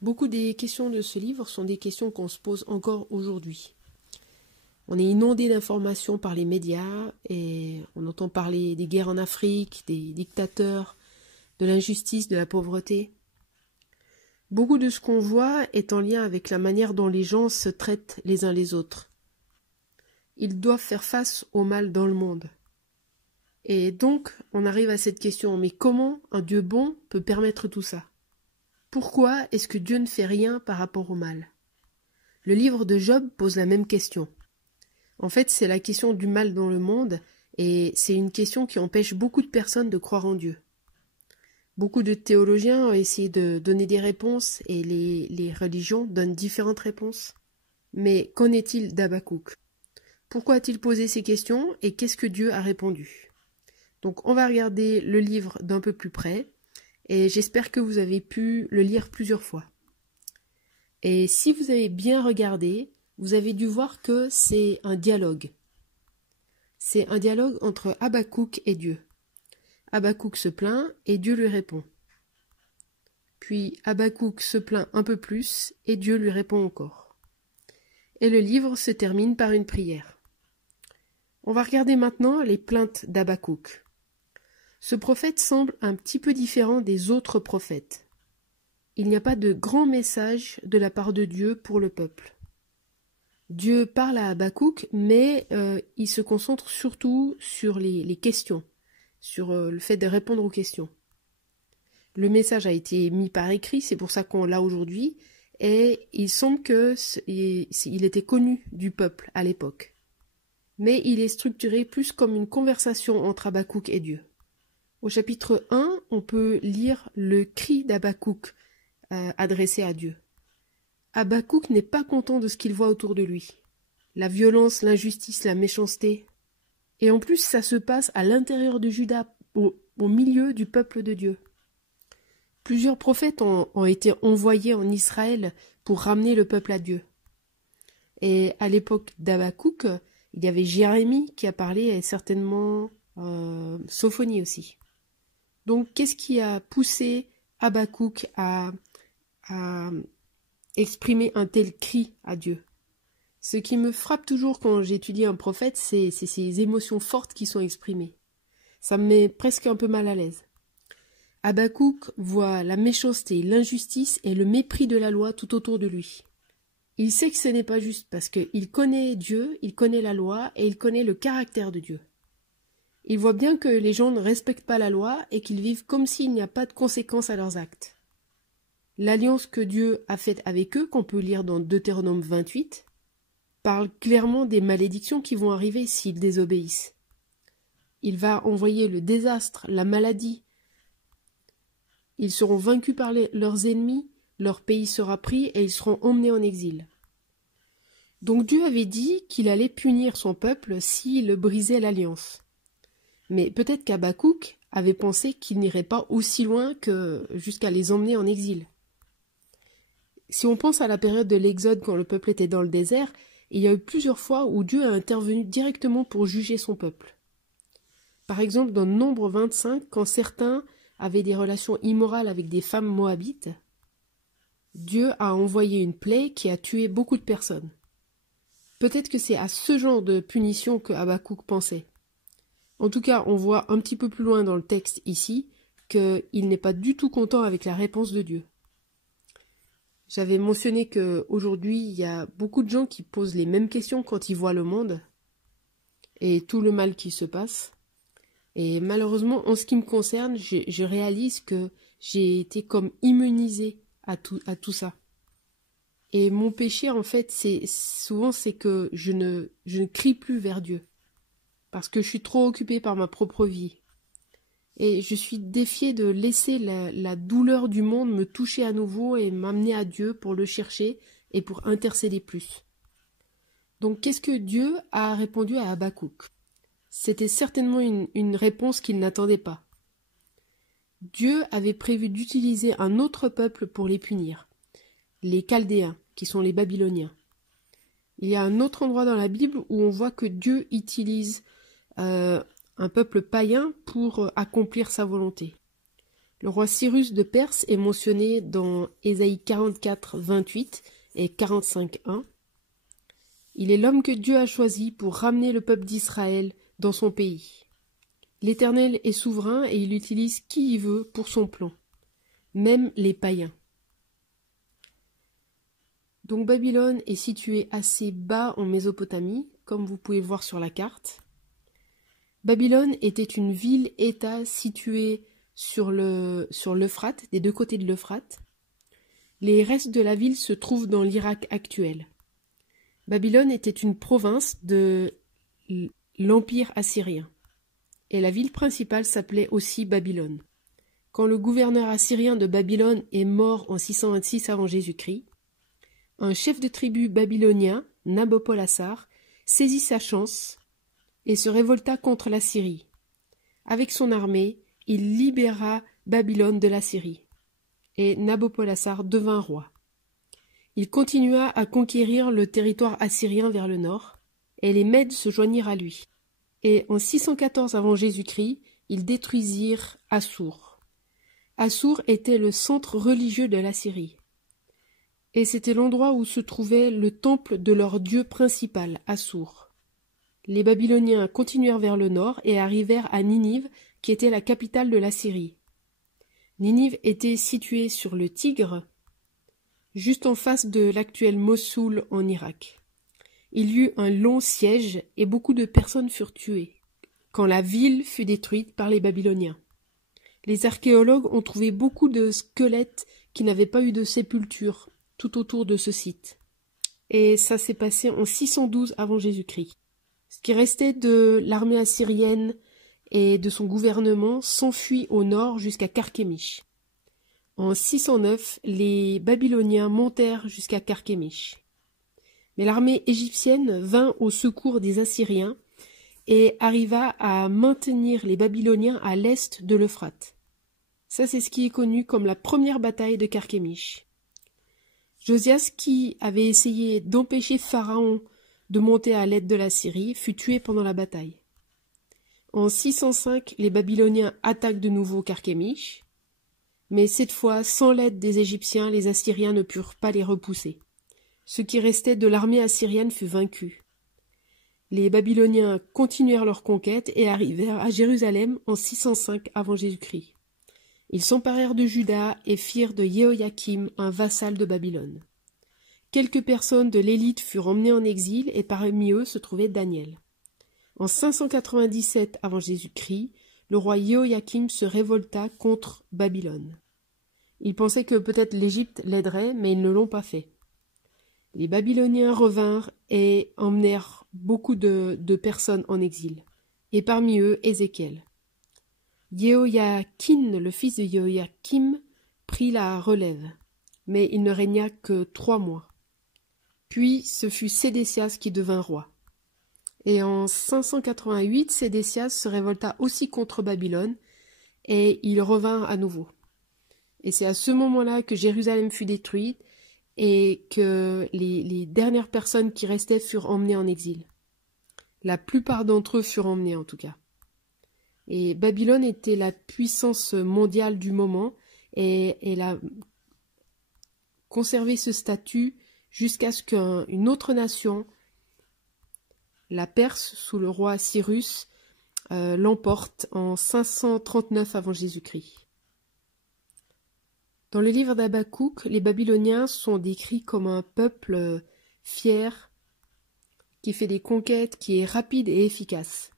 Beaucoup des questions de ce livre sont des questions qu'on se pose encore aujourd'hui. On est inondé d'informations par les médias et on entend parler des guerres en Afrique, des dictateurs, de l'injustice, de la pauvreté. Beaucoup de ce qu'on voit est en lien avec la manière dont les gens se traitent les uns les autres. Ils doivent faire face au mal dans le monde. Et donc, on arrive à cette question, mais comment un Dieu bon peut permettre tout ça ? Pourquoi est-ce que Dieu ne fait rien par rapport au mal ? Le livre de Job pose la même question. En fait, c'est la question du mal dans le monde, et c'est une question qui empêche beaucoup de personnes de croire en Dieu. Beaucoup de théologiens ont essayé de donner des réponses, et les religions donnent différentes réponses. Mais qu'en est-il d'Habakkuk ? Pourquoi a-t-il posé ces questions, et qu'est-ce que Dieu a répondu ? Donc on va regarder le livre d'un peu plus près, et j'espère que vous avez pu le lire plusieurs fois. Et si vous avez bien regardé, vous avez dû voir que c'est un dialogue. C'est un dialogue entre Habakkuk et Dieu. Habakkuk se plaint et Dieu lui répond. Puis Habakkuk se plaint un peu plus et Dieu lui répond encore. Et le livre se termine par une prière. On va regarder maintenant les plaintes d'Habakkuk. Ce prophète semble un petit peu différent des autres prophètes. Il n'y a pas de grand message de la part de Dieu pour le peuple. Dieu parle à Habakkuk, mais il se concentre surtout sur les questions, sur le fait de répondre aux questions. Le message a été mis par écrit, c'est pour ça qu'on l'a aujourd'hui, et il semble qu'il était connu du peuple à l'époque. Mais il est structuré plus comme une conversation entre Habakkuk et Dieu. Au chapitre 1, on peut lire le cri d'Habakkuk adressé à Dieu. Habakkuk n'est pas content de ce qu'il voit autour de lui. La violence, l'injustice, la méchanceté. Et en plus, ça se passe à l'intérieur de Juda, au milieu du peuple de Dieu. Plusieurs prophètes ont été envoyés en Israël pour ramener le peuple à Dieu. Et à l'époque d'Habakkuk, il y avait Jérémie qui a parlé et certainement Sophonie aussi. Donc, qu'est-ce qui a poussé Habakkuk à exprimer un tel cri à Dieu ? Ce qui me frappe toujours quand j'étudie un prophète, c'est ces émotions fortes qui sont exprimées. Ça me met presque un peu mal à l'aise. Habakkuk voit la méchanceté, l'injustice et le mépris de la loi tout autour de lui. Il sait que ce n'est pas juste parce qu'il connaît Dieu, il connaît la loi et il connaît le caractère de Dieu. Il voit bien que les gens ne respectent pas la loi et qu'ils vivent comme s'il n'y a pas de conséquences à leurs actes. L'alliance que Dieu a faite avec eux, qu'on peut lire dans Deutéronome 28, parle clairement des malédictions qui vont arriver s'ils désobéissent. Il va envoyer le désastre, la maladie. Ils seront vaincus par leurs ennemis, leur pays sera pris et ils seront emmenés en exil. Donc Dieu avait dit qu'il allait punir son peuple s'il brisait l'alliance. Mais peut-être qu'Habakkuk avait pensé qu'il n'irait pas aussi loin que jusqu'à les emmener en exil. Si on pense à la période de l'Exode quand le peuple était dans le désert, il y a eu plusieurs fois où Dieu a intervenu directement pour juger son peuple. Par exemple, dans Nombre 25, quand certains avaient des relations immorales avec des femmes moabites, Dieu a envoyé une plaie qui a tué beaucoup de personnes. Peut-être que c'est à ce genre de punition que Habakkuk pensait. En tout cas, on voit un petit peu plus loin dans le texte ici qu'il n'est pas du tout content avec la réponse de Dieu. J'avais mentionné qu'aujourd'hui, il y a beaucoup de gens qui posent les mêmes questions quand ils voient le monde et tout le mal qui se passe. Et malheureusement, en ce qui me concerne, je réalise que j'ai été comme immunisée à tout ça. Et mon péché, en fait, c'est que je ne crie plus vers Dieu. Parce que je suis trop occupée par ma propre vie. Et je suis défiée de laisser la douleur du monde me toucher à nouveau et m'amener à Dieu pour le chercher et pour intercéder plus. Donc qu'est-ce que Dieu a répondu à Habakkuk ? C'était certainement une réponse qu'il n'attendait pas. Dieu avait prévu d'utiliser un autre peuple pour les punir, les Chaldéens, qui sont les Babyloniens. Il y a un autre endroit dans la Bible où on voit que Dieu utilise un peuple païen pour accomplir sa volonté. Le roi Cyrus de Perse est mentionné dans Ésaïe 44, 28 et 45, 1. Il est l'homme que Dieu a choisi pour ramener le peuple d'Israël dans son pays. L'Éternel est souverain et il utilise qui il veut pour son plan, même les païens. Donc Babylone est située assez bas en Mésopotamie, comme vous pouvez le voir sur la carte. Babylone était une ville-État située sur l'Euphrate, des deux côtés de l'Euphrate. Les restes de la ville se trouvent dans l'Irak actuel. Babylone était une province de l'Empire assyrien. Et la ville principale s'appelait aussi Babylone. Quand le gouverneur assyrien de Babylone est mort en 626 avant Jésus-Christ, un chef de tribu babylonien, Nabopolassar, saisit sa chance et se révolta contre la Syrie. Avec son armée, il libéra Babylone de la Syrie. Et Nabopolassar devint roi. Il continua à conquérir le territoire assyrien vers le nord, et les Mèdes se joignirent à lui. Et en 614 avant Jésus-Christ, ils détruisirent Assour. Assour était le centre religieux de la Syrie. Et c'était l'endroit où se trouvait le temple de leur dieu principal, Assour. Les Babyloniens continuèrent vers le nord et arrivèrent à Ninive, qui était la capitale de la Syrie. Ninive était située sur le Tigre, juste en face de l'actuel Mossoul en Irak. Il y eut un long siège et beaucoup de personnes furent tuées, quand la ville fut détruite par les Babyloniens. Les archéologues ont trouvé beaucoup de squelettes qui n'avaient pas eu de sépulture tout autour de ce site. Et ça s'est passé en 612 avant Jésus-Christ. Ce qui restait de l'armée assyrienne et de son gouvernement s'enfuit au nord jusqu'à Carchemish. En 609, les Babyloniens montèrent jusqu'à Carchemish. Mais l'armée égyptienne vint au secours des Assyriens et arriva à maintenir les Babyloniens à l'est de l'Euphrate. Ça, c'est ce qui est connu comme la première bataille de Carchemish. Josias, qui avait essayé d'empêcher Pharaon de monter à l'aide de la Syrie, fut tué pendant la bataille. En 605, les Babyloniens attaquent de nouveau Carchemish, mais cette fois, sans l'aide des Égyptiens, les Assyriens ne purent pas les repousser. Ce qui restait de l'armée assyrienne fut vaincu. Les Babyloniens continuèrent leur conquête et arrivèrent à Jérusalem en 605 avant Jésus-Christ. Ils s'emparèrent de Juda et firent de Jéhoïakim un vassal de Babylone. Quelques personnes de l'élite furent emmenées en exil et parmi eux se trouvait Daniel. En 597 avant Jésus-Christ, le roi Jéhoïakim se révolta contre Babylone. Il pensait que peut-être l'Égypte l'aiderait, mais ils ne l'ont pas fait. Les Babyloniens revinrent et emmenèrent beaucoup de personnes en exil, et parmi eux Ézéchiel. Jéhoïakin, le fils de Jéhoïakim, prit la relève, mais il ne régna que 3 mois. Puis ce fut Sédécias qui devint roi. Et en 588, Sédécias se révolta aussi contre Babylone, et il revint à nouveau. Et c'est à ce moment-là que Jérusalem fut détruite, et que les dernières personnes qui restaient furent emmenées en exil. La plupart d'entre eux furent emmenés en tout cas. Et Babylone était la puissance mondiale du moment, et elle a conservé ce statut jusqu'à ce qu'une autre nation, la Perse, sous le roi Cyrus, l'emporte en 539 avant Jésus-Christ. Dans le livre d'Habakkuk, les Babyloniens sont décrits comme un peuple fier, qui fait des conquêtes, qui est rapide et efficace.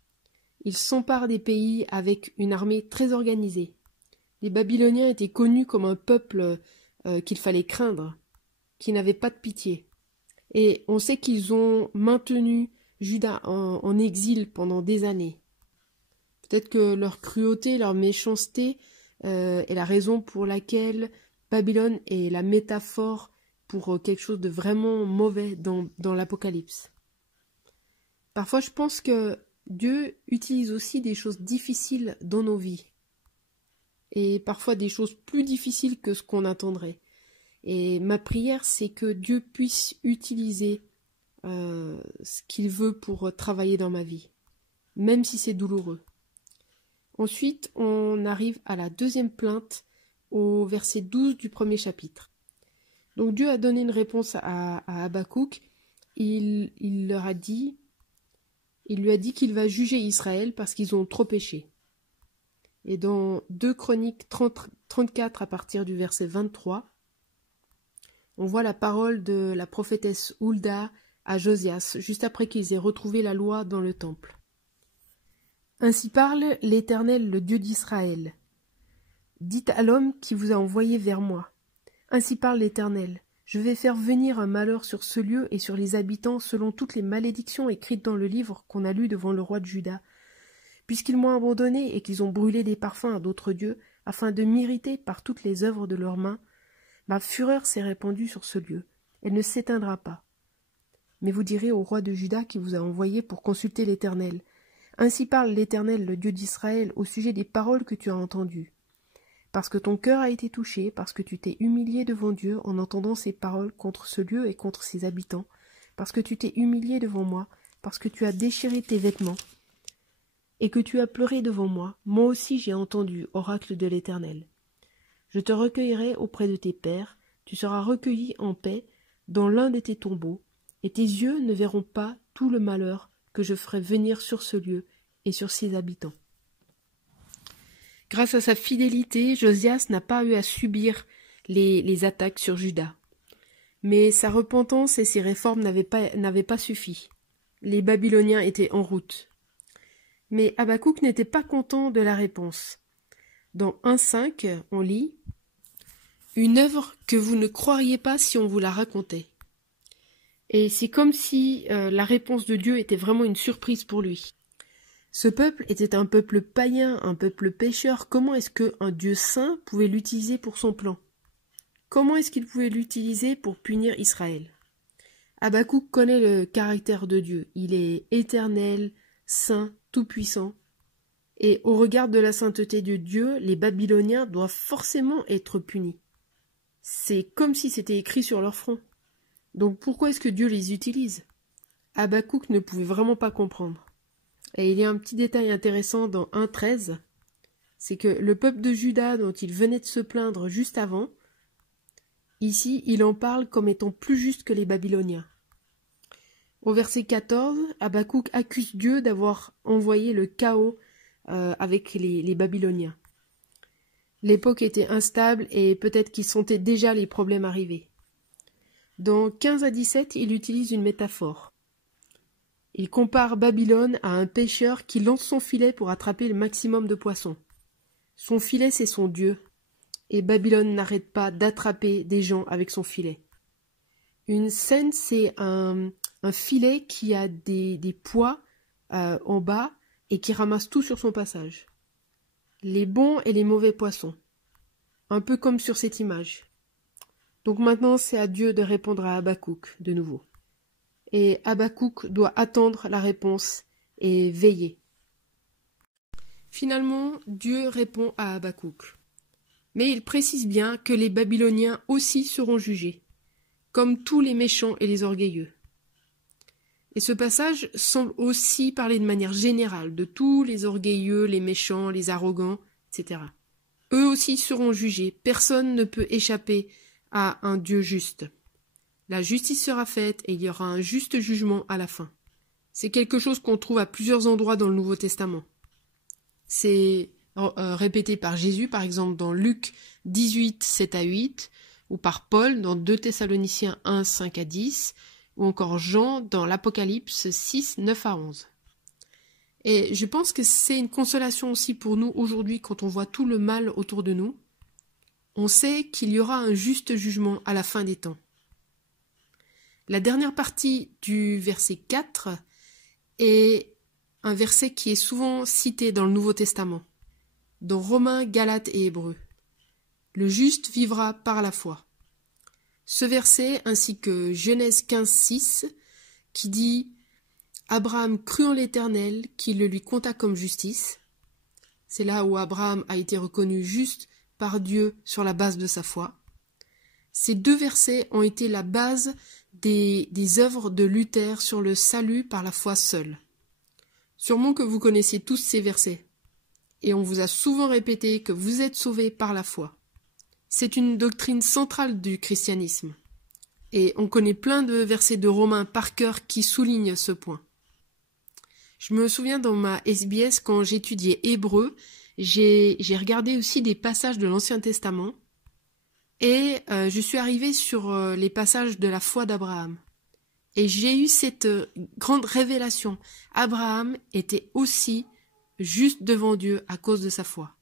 Ils s'emparent des pays avec une armée très organisée. Les Babyloniens étaient connus comme un peuple qu'il fallait craindre, qui n'avait pas de pitié. Et on sait qu'ils ont maintenu Juda en exil pendant des années. Peut-être que leur cruauté, leur méchanceté est la raison pour laquelle Babylone est la métaphore pour quelque chose de vraiment mauvais dans l'Apocalypse. Parfois, je pense que Dieu utilise aussi des choses difficiles dans nos vies. Et parfois des choses plus difficiles que ce qu'on attendrait. Et ma prière, c'est que Dieu puisse utiliser ce qu'il veut pour travailler dans ma vie, même si c'est douloureux. Ensuite, on arrive à la deuxième plainte au verset 12 du premier chapitre. Donc Dieu a donné une réponse à Habakkuk. Il lui a dit qu'il va juger Israël parce qu'ils ont trop péché. Et dans 2 Chroniques 34 à partir du verset 23, on voit la parole de la prophétesse Hulda à Josias, juste après qu'ils aient retrouvé la loi dans le temple. Ainsi parle l'Éternel, le Dieu d'Israël. Dites à l'homme qui vous a envoyé vers moi. Ainsi parle l'Éternel. Je vais faire venir un malheur sur ce lieu et sur les habitants selon toutes les malédictions écrites dans le livre qu'on a lu devant le roi de Juda. Puisqu'ils m'ont abandonné et qu'ils ont brûlé des parfums à d'autres dieux, afin de m'irriter par toutes les œuvres de leurs mains, ma fureur s'est répandue sur ce lieu. Elle ne s'éteindra pas. Mais vous direz au roi de Juda qui vous a envoyé pour consulter l'Éternel. Ainsi parle l'Éternel, le Dieu d'Israël, au sujet des paroles que tu as entendues. Parce que ton cœur a été touché, parce que tu t'es humilié devant Dieu en entendant ces paroles contre ce lieu et contre ses habitants, parce que tu t'es humilié devant moi, parce que tu as déchiré tes vêtements, et que tu as pleuré devant moi, moi aussi j'ai entendu, oracle de l'Éternel. Je te recueillerai auprès de tes pères, tu seras recueilli en paix dans l'un de tes tombeaux, et tes yeux ne verront pas tout le malheur que je ferai venir sur ce lieu et sur ses habitants. Grâce à sa fidélité, Josias n'a pas eu à subir les attaques sur Juda. Mais sa repentance et ses réformes n'avaient pas suffi. Les Babyloniens étaient en route. Mais Habakkuk n'était pas content de la réponse. Dans 1,5, on lit « Une œuvre que vous ne croiriez pas si on vous la racontait. » Et c'est comme si la réponse de Dieu était vraiment une surprise pour lui. Ce peuple était un peuple païen, un peuple pécheur. Comment est-ce qu'un Dieu saint pouvait l'utiliser pour son plan? Comment est-ce qu'il pouvait l'utiliser pour punir Israël? Habakkuk connaît le caractère de Dieu. Il est éternel, saint, tout-puissant. Et au regard de la sainteté de Dieu, les Babyloniens doivent forcément être punis. C'est comme si c'était écrit sur leur front. Donc pourquoi est-ce que Dieu les utilise? Habakkuk ne pouvait vraiment pas comprendre. Et il y a un petit détail intéressant dans 1,13, c'est que le peuple de Juda dont il venait de se plaindre juste avant, ici il en parle comme étant plus juste que les Babyloniens. Au verset 14, Habakkuk accuse Dieu d'avoir envoyé le chaos avec les Babyloniens. L'époque était instable et peut-être qu'ils sentaient déjà les problèmes arriver. Dans 15 à 17, il utilise une métaphore. Il compare Babylone à un pêcheur qui lance son filet pour attraper le maximum de poissons. Son filet, c'est son Dieu. Et Babylone n'arrête pas d'attraper des gens avec son filet. Une scène, c'est un filet qui a des poids en bas et qui ramasse tout sur son passage. Les bons et les mauvais poissons. Un peu comme sur cette image. Donc maintenant, c'est à Dieu de répondre à Habakkuk de nouveau. Et Habakkuk doit attendre la réponse et veiller. Finalement, Dieu répond à Habakkuk. Mais il précise bien que les Babyloniens aussi seront jugés, comme tous les méchants et les orgueilleux. Et ce passage semble aussi parler de manière générale de tous les orgueilleux, les méchants, les arrogants, etc. Eux aussi seront jugés, personne ne peut échapper à un Dieu juste. La justice sera faite et il y aura un juste jugement à la fin. C'est quelque chose qu'on trouve à plusieurs endroits dans le Nouveau Testament. C'est répété par Jésus, par exemple dans Luc 18, 7 à 8, ou par Paul dans 2 Thessaloniciens 1, 5 à 10, ou encore Jean dans l'Apocalypse 6, 9 à 11. Et je pense que c'est une consolation aussi pour nous aujourd'hui quand on voit tout le mal autour de nous. On sait qu'il y aura un juste jugement à la fin des temps. La dernière partie du verset 4 est un verset qui est souvent cité dans le Nouveau Testament, dans Romains, Galates et Hébreux. Le juste vivra par la foi. Ce verset, ainsi que Genèse 15, 6, qui dit « Abraham crut en l'Éternel, qui le lui compta comme justice ». C'est là où Abraham a été reconnu juste par Dieu sur la base de sa foi. Ces deux versets ont été la base des œuvres de Luther sur le salut par la foi seule. Sûrement que vous connaissiez tous ces versets, et on vous a souvent répété que vous êtes sauvés par la foi. C'est une doctrine centrale du christianisme. Et on connaît plein de versets de Romains par cœur qui soulignent ce point. Je me souviens dans ma SBS, quand j'étudiais hébreu, j'ai regardé aussi des passages de l'Ancien Testament et je suis arrivée sur les passages de la foi d'Abraham. Et j'ai eu cette grande révélation. Abraham était aussi juste devant Dieu à cause de sa foi.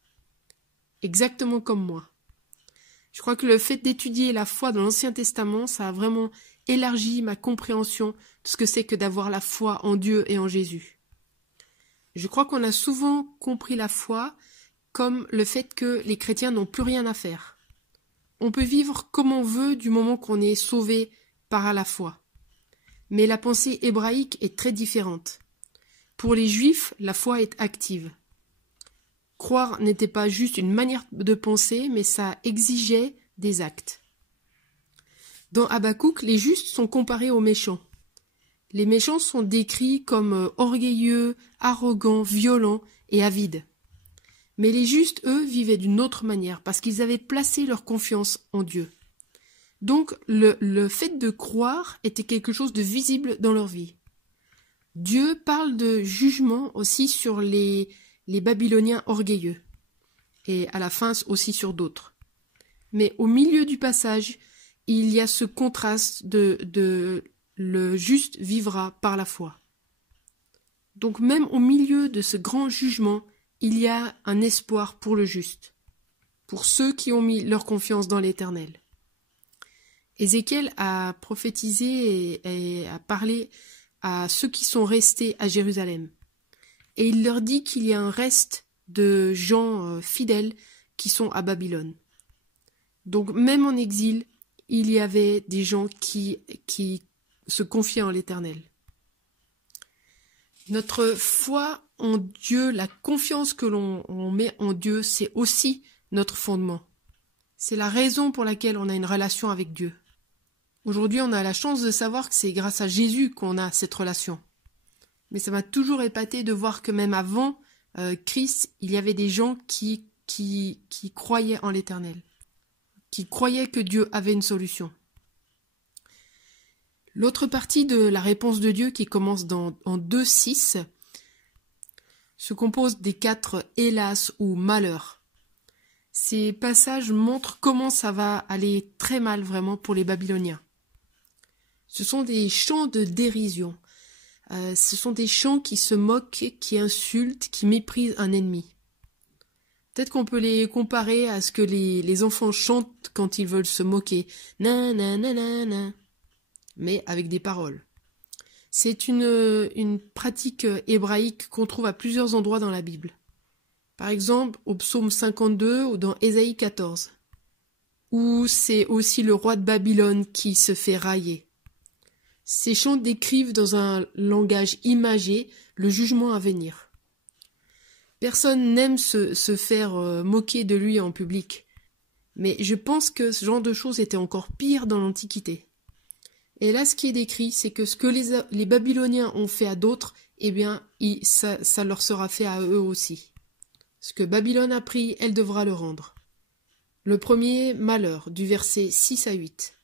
Exactement comme moi. Je crois que le fait d'étudier la foi dans l'Ancien Testament, ça a vraiment élargi ma compréhension de ce que c'est que d'avoir la foi en Dieu et en Jésus. Je crois qu'on a souvent compris la foi comme le fait que les chrétiens n'ont plus rien à faire. On peut vivre comme on veut du moment qu'on est sauvé par la foi. Mais la pensée hébraïque est très différente. Pour les Juifs, la foi est active. Croire n'était pas juste une manière de penser, mais ça exigeait des actes. Dans Habakkuk, les justes sont comparés aux méchants. Les méchants sont décrits comme orgueilleux, arrogants, violents et avides. Mais les justes, eux, vivaient d'une autre manière, parce qu'ils avaient placé leur confiance en Dieu. Donc, le fait de croire était quelque chose de visible dans leur vie. Dieu parle de jugement aussi sur les Babyloniens orgueilleux, et à la fin aussi sur d'autres. Mais au milieu du passage, il y a ce contraste de le juste vivra par la foi. Donc même au milieu de ce grand jugement, il y a un espoir pour le juste, pour ceux qui ont mis leur confiance dans l'Éternel. Ézéchiel a prophétisé et a parlé à ceux qui sont restés à Jérusalem. Et il leur dit qu'il y a un reste de gens fidèles qui sont à Babylone. Donc même en exil, il y avait des gens qui se confiaient en l'Éternel. Notre foi en Dieu, la confiance que l'on met en Dieu, c'est aussi notre fondement. C'est la raison pour laquelle on a une relation avec Dieu. Aujourd'hui, on a la chance de savoir que c'est grâce à Jésus qu'on a cette relation. Mais ça m'a toujours épaté de voir que même avant Christ, il y avait des gens qui croyaient en l'Éternel, qui croyaient que Dieu avait une solution. L'autre partie de la réponse de Dieu qui commence en 2:6 se compose des 4 hélas ou malheurs. Ces passages montrent comment ça va aller très mal vraiment pour les Babyloniens. Ce sont des chants de dérision. Ce sont des chants qui se moquent, qui insultent, qui méprisent un ennemi. Peut-être qu'on peut les comparer à ce que les enfants chantent quand ils veulent se moquer. Na na na na na. Mais avec des paroles. C'est une pratique hébraïque qu'on trouve à plusieurs endroits dans la Bible. Par exemple, au psaume 52 ou dans Ésaïe 14, où c'est aussi le roi de Babylone qui se fait railler. Ces chants décrivent dans un langage imagé le jugement à venir. Personne n'aime se faire moquer de lui en public, mais je pense que ce genre de choses était encore pire dans l'Antiquité. Et là, ce qui est décrit, c'est que ce que les Babyloniens ont fait à d'autres, eh bien, ça leur sera fait à eux aussi. Ce que Babylone a pris, elle devra le rendre. Le premier, malheur, du verset 6 à 8.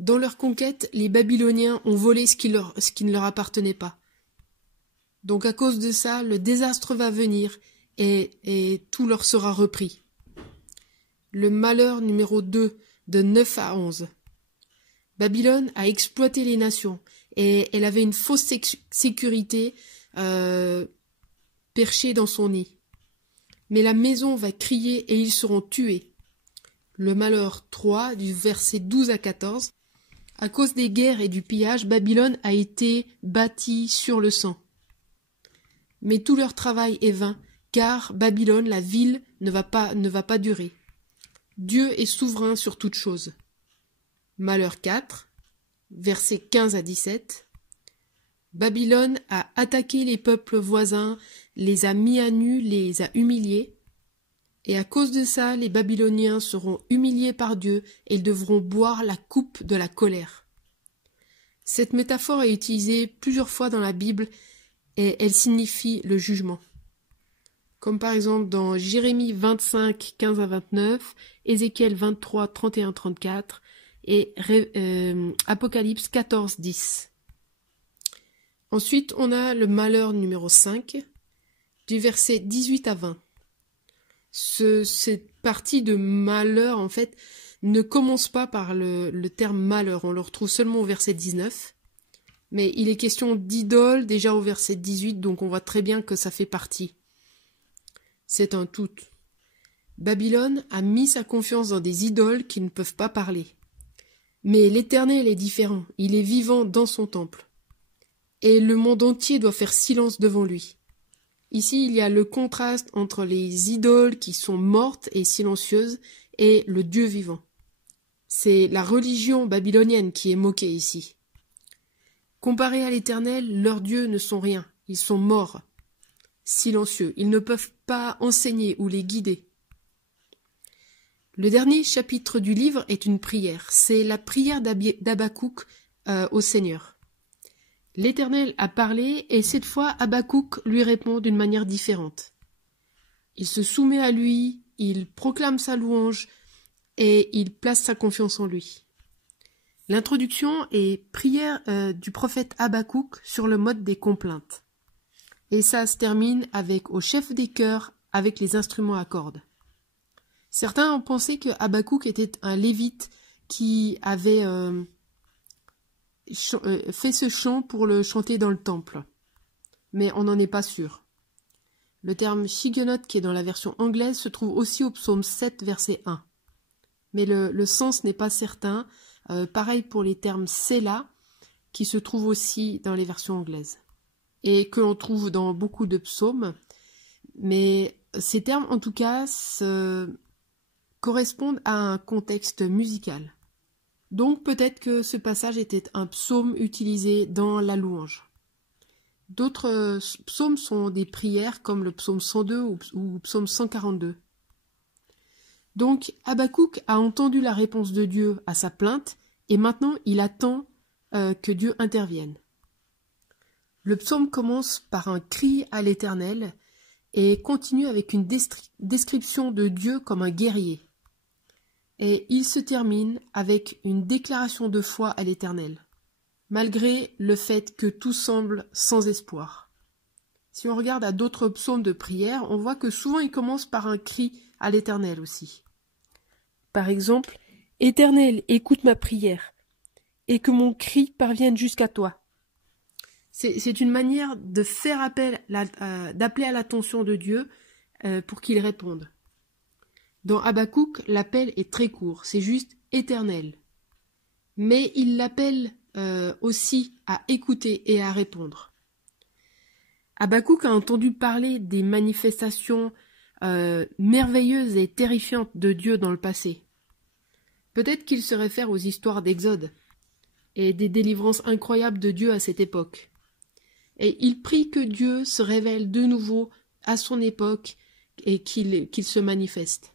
Dans leur conquête, les Babyloniens ont volé ce qui ne leur appartenait pas. Donc à cause de ça, le désastre va venir et tout leur sera repris. Le malheur numéro 2, de 9 à 11. Babylone a exploité les nations et elle avait une fausse sécurité perchée dans son nid. Mais la maison va crier et ils seront tués. Le malheur 3, du verset 12 à 14. À cause des guerres et du pillage, Babylone a été bâtie sur le sang. Mais tout leur travail est vain, car Babylone, la ville, ne va pas durer. Dieu est souverain sur toutes choses. Malheur 4, versets 15 à 17. Babylone a attaqué les peuples voisins, les a mis à nu, les a humiliés. Et à cause de ça, les Babyloniens seront humiliés par Dieu et ils devront boire la coupe de la colère. Cette métaphore est utilisée plusieurs fois dans la Bible et elle signifie le jugement. comme par exemple dans Jérémie 25, 15 à 29, Ézéchiel 23, 31, 34 et Apocalypse 14, 10. Ensuite, on a le malheur numéro 5, du verset 18 à 20. Cette partie de malheur, en fait, ne commence pas par le terme malheur. On le retrouve seulement au verset 19. Mais il est question d'idole déjà au verset 18, donc on voit très bien que ça fait partie. C'est un tout. Babylone a mis sa confiance dans des idoles qui ne peuvent pas parler. Mais l'Éternel est différent, il est vivant dans son temple. Et le monde entier doit faire silence devant lui. Ici, il y a le contraste entre les idoles qui sont mortes et silencieuses et le Dieu vivant. C'est la religion babylonienne qui est moquée ici. Comparés à l'Éternel, leurs dieux ne sont rien, ils sont morts, silencieux, ils ne peuvent pas enseigner ou les guider. Le dernier chapitre du livre est une prière, c'est la prière d'Habakkuk au Seigneur. L'Éternel a parlé et cette fois Habakkuk lui répond d'une manière différente. Il se soumet à lui, il proclame sa louange et il place sa confiance en lui. L'introduction est prière du prophète Habakkuk sur le mode des complaintes. Et ça se termine avec au chef des chœurs avec les instruments à cordes. Certains ont pensé que Habakkuk était un lévite qui avait fait ce chant pour le chanter dans le temple. Mais on n'en est pas sûr. Le terme Shigionot qui est dans la version anglaise se trouve aussi au psaume 7 verset 1. Mais le sens n'est pas certain. Pareil pour les termes Séla, qui se trouvent aussi dans les versions anglaises, et que l'on trouve dans beaucoup de psaumes, mais ces termes, en tout cas, correspondent à un contexte musical. Donc peut-être que ce passage était un psaume utilisé dans la louange. D'autres psaumes sont des prières, comme le psaume 102 ou psaume 142. Donc Habakkuk a entendu la réponse de Dieu à sa plainte et maintenant il attend que Dieu intervienne. Le psaume commence par un cri à l'Éternel et continue avec une description de Dieu comme un guerrier. Et il se termine avec une déclaration de foi à l'Éternel, malgré le fait que tout semble sans espoir. Si on regarde à d'autres psaumes de prière, on voit que souvent il commence par un cri à l'Éternel aussi. Par exemple, « Éternel, écoute ma prière, et que mon cri parvienne jusqu'à toi. » C'est une manière de faire appel, d'appeler à l'attention de Dieu pour qu'il réponde. Dans Habakkuk, l'appel est très court, c'est juste « Éternel ». Mais il l'appelle aussi à écouter et à répondre. Habakkuk a entendu parler des manifestations merveilleuses et terrifiantes de Dieu dans le passé. Peut-être qu'il se réfère aux histoires d'Exode et des délivrances incroyables de Dieu à cette époque. Et il prie que Dieu se révèle de nouveau à son époque et qu'il se manifeste.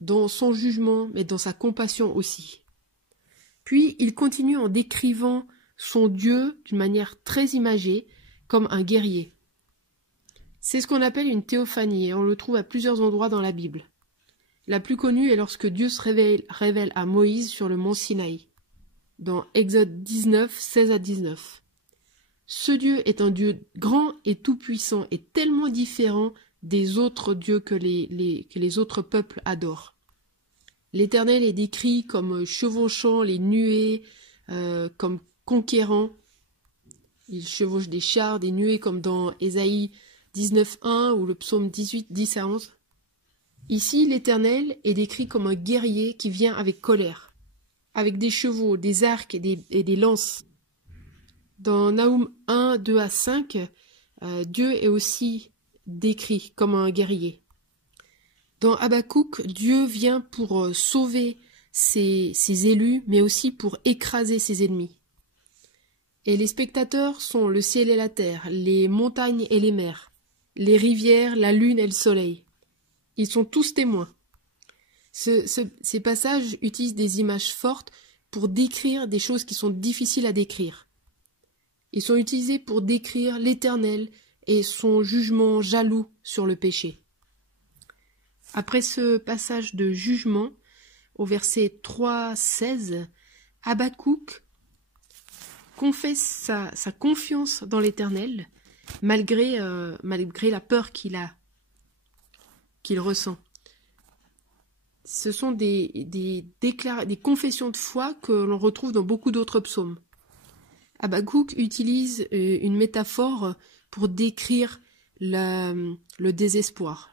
Dans son jugement, mais dans sa compassion aussi. Puis il continue en décrivant son Dieu d'une manière très imagée, comme un guerrier. C'est ce qu'on appelle une théophanie, et on le trouve à plusieurs endroits dans la Bible. La plus connue est lorsque Dieu se révèle à Moïse sur le mont Sinaï, dans Exode 19, 16 à 19. Ce Dieu est un Dieu grand et tout-puissant et tellement différent des autres dieux que les autres peuples adorent. L'Éternel est décrit comme chevauchant les nuées, comme conquérant. Il chevauche des chars, des nuées, comme dans Ésaïe 19.1 ou le psaume 18, 10 à 11. Ici, l'Éternel est décrit comme un guerrier qui vient avec colère, avec des chevaux, des arcs et des lances. Dans Naoum 1, 2 à 5, Dieu est aussi décrit comme un guerrier. Dans Habakkuk, Dieu vient pour sauver ses élus, mais aussi pour écraser ses ennemis. Et les spectateurs sont le ciel et la terre, les montagnes et les mers, les rivières, la lune et le soleil. Ils sont tous témoins. Ces passages utilisent des images fortes pour décrire des choses qui sont difficiles à décrire. Ils sont utilisés pour décrire l'Éternel et son jugement jaloux sur le péché. Après ce passage de jugement, au verset 3-16, Habakkuk confesse sa confiance dans l'Éternel malgré la peur qu'il ressent. Ce sont des confessions de foi que l'on retrouve dans beaucoup d'autres psaumes. Habakkuk utilise une métaphore pour décrire le désespoir.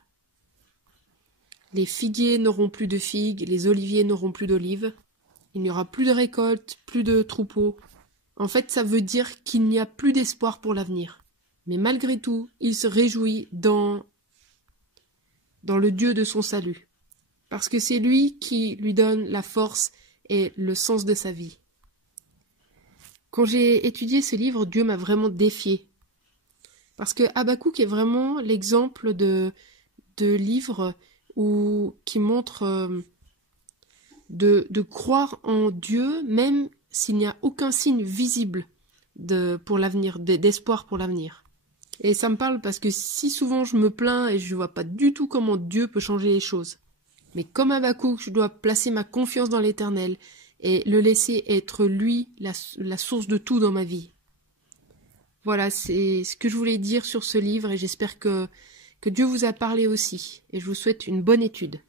Les figuiers n'auront plus de figues, les oliviers n'auront plus d'olives, il n'y aura plus de récolte, plus de troupeaux. En fait, ça veut dire qu'il n'y a plus d'espoir pour l'avenir. Mais malgré tout, il se réjouit dans le Dieu de son salut. Parce que c'est lui qui lui donne la force et le sens de sa vie. Quand j'ai étudié ce livre, Dieu m'a vraiment défié. Parce que Habakkuk est vraiment l'exemple de livre qui montre de croire en Dieu, même s'il n'y a aucun signe visible pour l'avenir, d'espoir pour l'avenir. Et ça me parle parce que si souvent je me plains et je ne vois pas du tout comment Dieu peut changer les choses. Mais comme Habakkuk, je dois placer ma confiance dans l'Éternel et le laisser être lui la source de tout dans ma vie. Voilà, c'est ce que je voulais dire sur ce livre et j'espère que Dieu vous a parlé aussi. Et je vous souhaite une bonne étude.